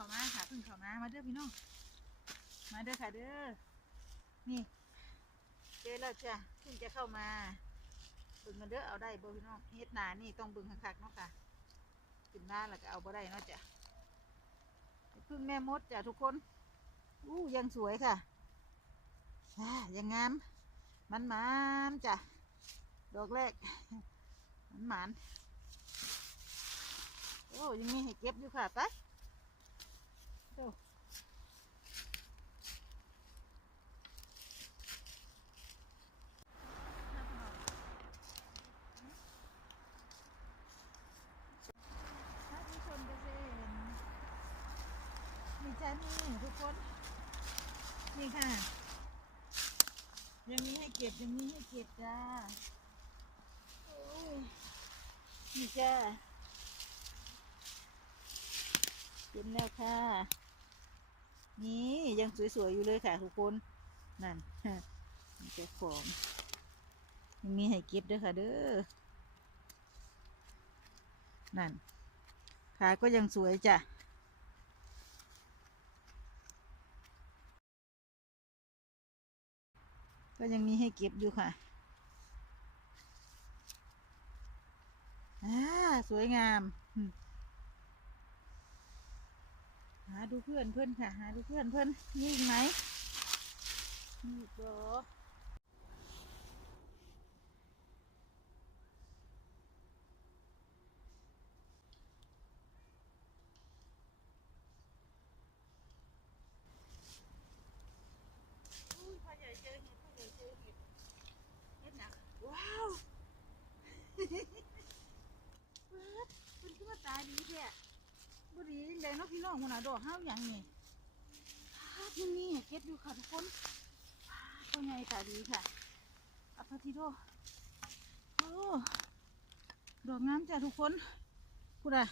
เข้ามาค่ะเพิ่งเข้ามามาเด้อพี่น้องมาเด้อค่ะเด้อนี่เจอแล้วจ้ะพิ่งจะเข้ามาบิ่งกันเด้อเอาได้บ่พี่น้องเฮ็ดหนานี่ต้องบิ่งคักๆเนาะค่ะขึ้นมาแล้วก็เอาบ่ได้เนาะจ้ะพึ่งแม่มดจ้ะทุกคนอู้ยังสวยค่ะอ่ายังงามมันหมานจ้ะดอกแรกมันหมานโอ้ยังมีให้เก็บอยู่ค่ะไป ถ้าทุกคนก็จะเห็นนี่จ้านี่ทุกคน นี่ค่ะ ยังมีให้เก็บยังมีให้เก็บจ้าโอ้ยนี่จ้าเก็บแล้วค่ะ นี่ยังสวยๆอยู่เลยค่ะทุกคน นั่นเจ้าของมีให้เก็บด้วยค่ะเด้อ นั่น ขาก็ยังสวยจ้ะก็ยังมีให้เก็บอยู่ค่ะอ่าสวยงามอืมาดูเพื่อนเพื่อนค่ะ หาดูเพื่อนเพื่อนมีอีกไหมมีอีกเหรออุ้พ่อใหญ่เจอเห็ดพ่อใหญ่เจอเห็ดเห็ดหนักว้าวว้าวเป็นขึ้นมาตาดีแท้ บุรีเลยเนาะพี่น้องคนน่ะดอกห้าวอย่างนี่พาดมันมีให้เก็บอยู่ค่ะทุกคนพาดตัวใหญ่ตาดีค่ะอัพทิโดโอ้ดอกงามจ้ะทุกคนพูดอะ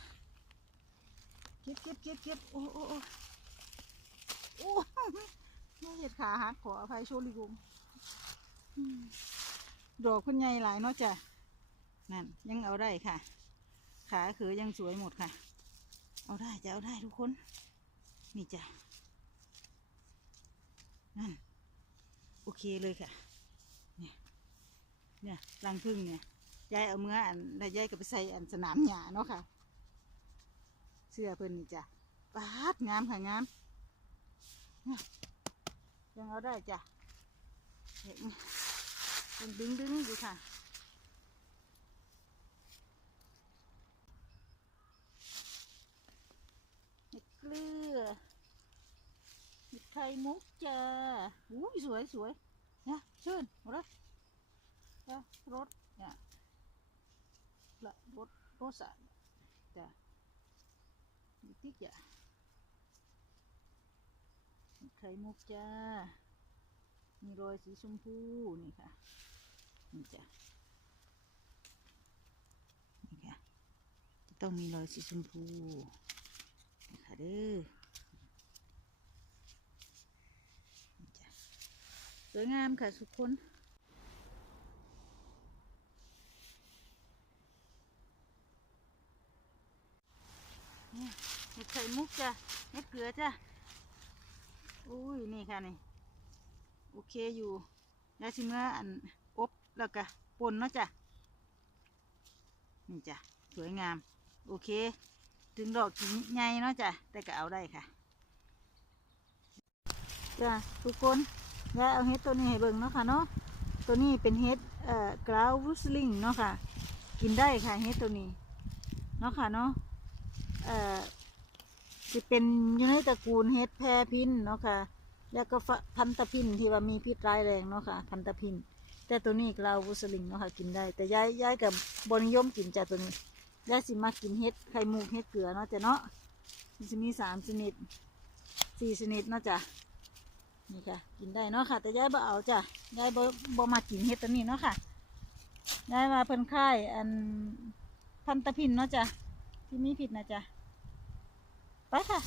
เก็บเก็บเก็บเก็บโอ้โอ้โอ้โอ้ไม่เห็ดขาหักขออภัยโชลิกุมดอกคุณใหญ่หลายเนาะจ้ะนั่นยังเอาได้ค่ะ ขาคือยังสวยหมดค่ะ เอาได้จะเอาได้ทุกคน นี่จ้ะนั่นโอเคเลยค่ะ เนี่ยเนี่ยรังพึ่งเนี่ยยายเอาเมื่ออันแล้วยายก็ไปใส่อันสนามหญ้าเนาะค่ะ เสื้อเพิ่นนี่จ้ะปาดงามค่ะงามยังเอาได้จ้ะเห็นดึงดึงอยู่ค่ะ เห็ดเกลือเห็ดไข่ มุกเจ้าอุ้ยสวยสวยเนี่ยเชิญรถรถเนี่ยละรถรถสันจ้ะมีติ๊กจ้ะเห็ดไข่มุกจ้า มีรอยสีชมพูนี่ค่ะ นี่จ้ะนี่ค่ะ จะต้องมีรอยสีชมพูค่ะเด้อนี่จ้ะ สวยงามค่ะทุกคนเนี่ยเห็ดไข่มุกจ้ะเห็ดเกลือจ้ะอุ้ยนี่ค่ะนี่โอเคอยู่ยาสิเมื่ออันอบแล้วก็ปนเนาะจ้ะนี่จ้ะสวยงาม โอเค ถึงดอกถึงใหญ่เนาะจ้ะแต่ก็เอาได้ค่ะจ้ะทุกคน ยายเอาเฮ็ดตัวนี้ให้เบิ่งเนาะค่ะเนาะตัวนี้เป็นเฮ็ดเอ่อกราวรูสลิงเนาะค่ะ กินได้ค่ะเฮ็ดตัวนี้เนาะค่ะเนาะเอ่อจะเป็นอยู่ในตระกูลเฮ็ดแพรพินเนาะค่ะ แล้วก็พันตะพินที่ว่ามีพิษร้ายแรงเนาะค่ะ พันตะพิน แต่ตัวนี้กราวรูสลิงเนาะค่ะกินได้ แต่ยายยายกับบนิยมกินจ้ะตัวนี้ยายสิมากินเห็ดไข่มุกเห็ดเกลือเนาะจ้ะเนาะมันจะมีสามชนิดสี่ชนิดเนาะจ้ะ นี่ค่ะ กินได้เนาะค่ะ แต่ยายบ่เอาจ้ะยายบ่บ่มากินเห็ดตัวนี้เนาะค่ะยายมาเพิ่นค่ายอันพันตะพินเนาะจ้ะที่มีผิดนะจ้ะไปค่ะ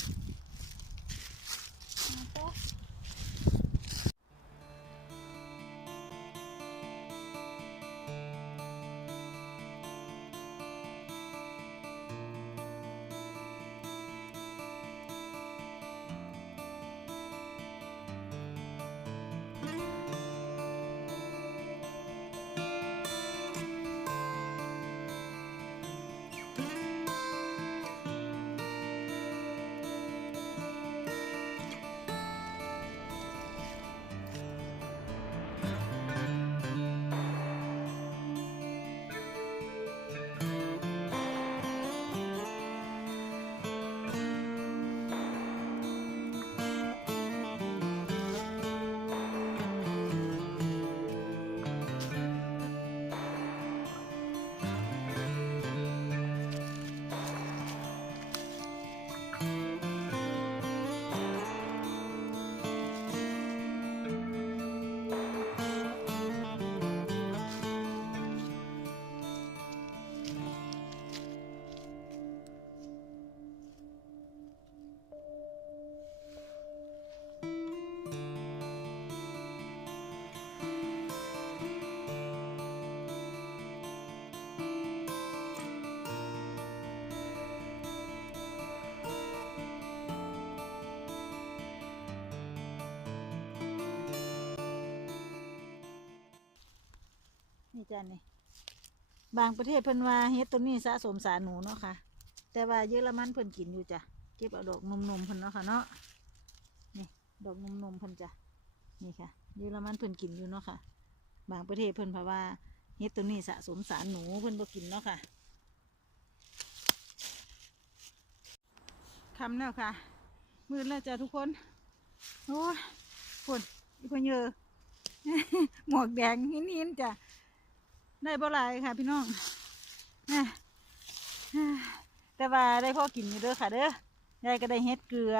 จ้ะนี่ บางประเทศเพิ่นว่าเฮ็ดตัวนี้สะสมสารหนูเนาะค่ะ แต่ว่าเยอรมันเพิ่นกินอยู่จ้ะ เก็บเอาดอกนมๆเพิ่นเนาะค่ะเนาะ นี่ดอกนมๆเพิ่นจ้ะ นี่ค่ะ เยอรมันเพิ่นกินอยู่เนาะค่ะ บางประเทศเพิ่นเพราะว่าเฮ็ดตัวนี้สะสมสารหนูเพิ่นบ่กินเนาะค่ะคำแล้วค่ะ มืดแล้วจ้ะทุกคน โอ้ยฝนอีพเยอหมวกแดงหินๆจ้ะ ได้บ่หลายค่ะ พี่น้องแต่ว่าได้พ่อกินอยู่เด้อค่ะเด้อยายก็ได้เฮ็ดเกลือ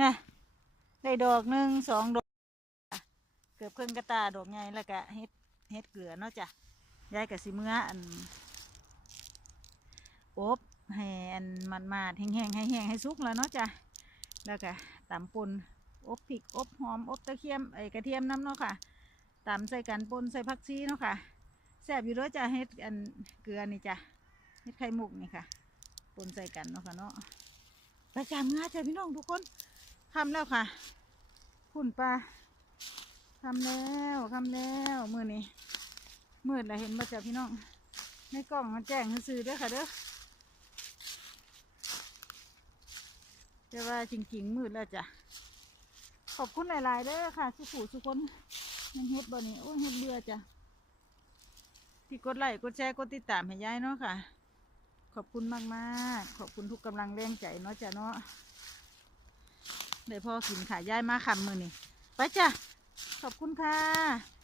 นะได้ดอกหนึ่งสองดอกเกือบครึ่งกระตาดอกใหญ่แล้วก็เฮ็ดเฮ็ดเกลือเนาะจ้ะยายก็สิเมื่ออันอบให้อันมันมาดๆแห้งๆให้แห้งให้สุกแล้วเนาะจ้ะแล้วก็ตำปนอบพริกอบหอมอบตะเคียมไอ้กระเทียมน้ำเนาะค่ะตำใส่กันปนใส่ผักชีเนาะค่ะ แซ่บอยู่เด้วยจ้ะเฮ็ดอันเกลือนี่จ้ะเฮ็ดไข่มุกนี่ค่ะปนใส่กันเนาะค่ะเนาะไปจามงาจ้ะพี่น้องทุกคนทำแล้วค่ะคุณปลาทำแล้วทำแล้วมือนี้มืดแล้วเห็นบ่จ้ะพี่น้องในกล้องมันแจ้งซื่อเด้อค่ะเด้อแต่ว่าจริงๆมืดแล้วจ้ะขอบคุณหลายๆเด้อค่ะ สุขุสุคนยังเฮ็ดบ่นี่โอ้เฮ็ดเบื่อจ้ะ ที่กดไลค์กดแชร์กดติดตามให้ยายเนาะค่ะ ขอบคุณมากมากขอบคุณทุกกำลังแรงใจเนาะจ้ะเนาะได้พ่อกินค่ะยายมาคำมือนี่ไปจ้ะขอบคุณค่ะ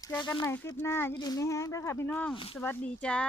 เจอกันใหม่คลิปหน้าอยินดีไม่แห้งด้วยค่ะพี่น้อง สวัสดีจ้า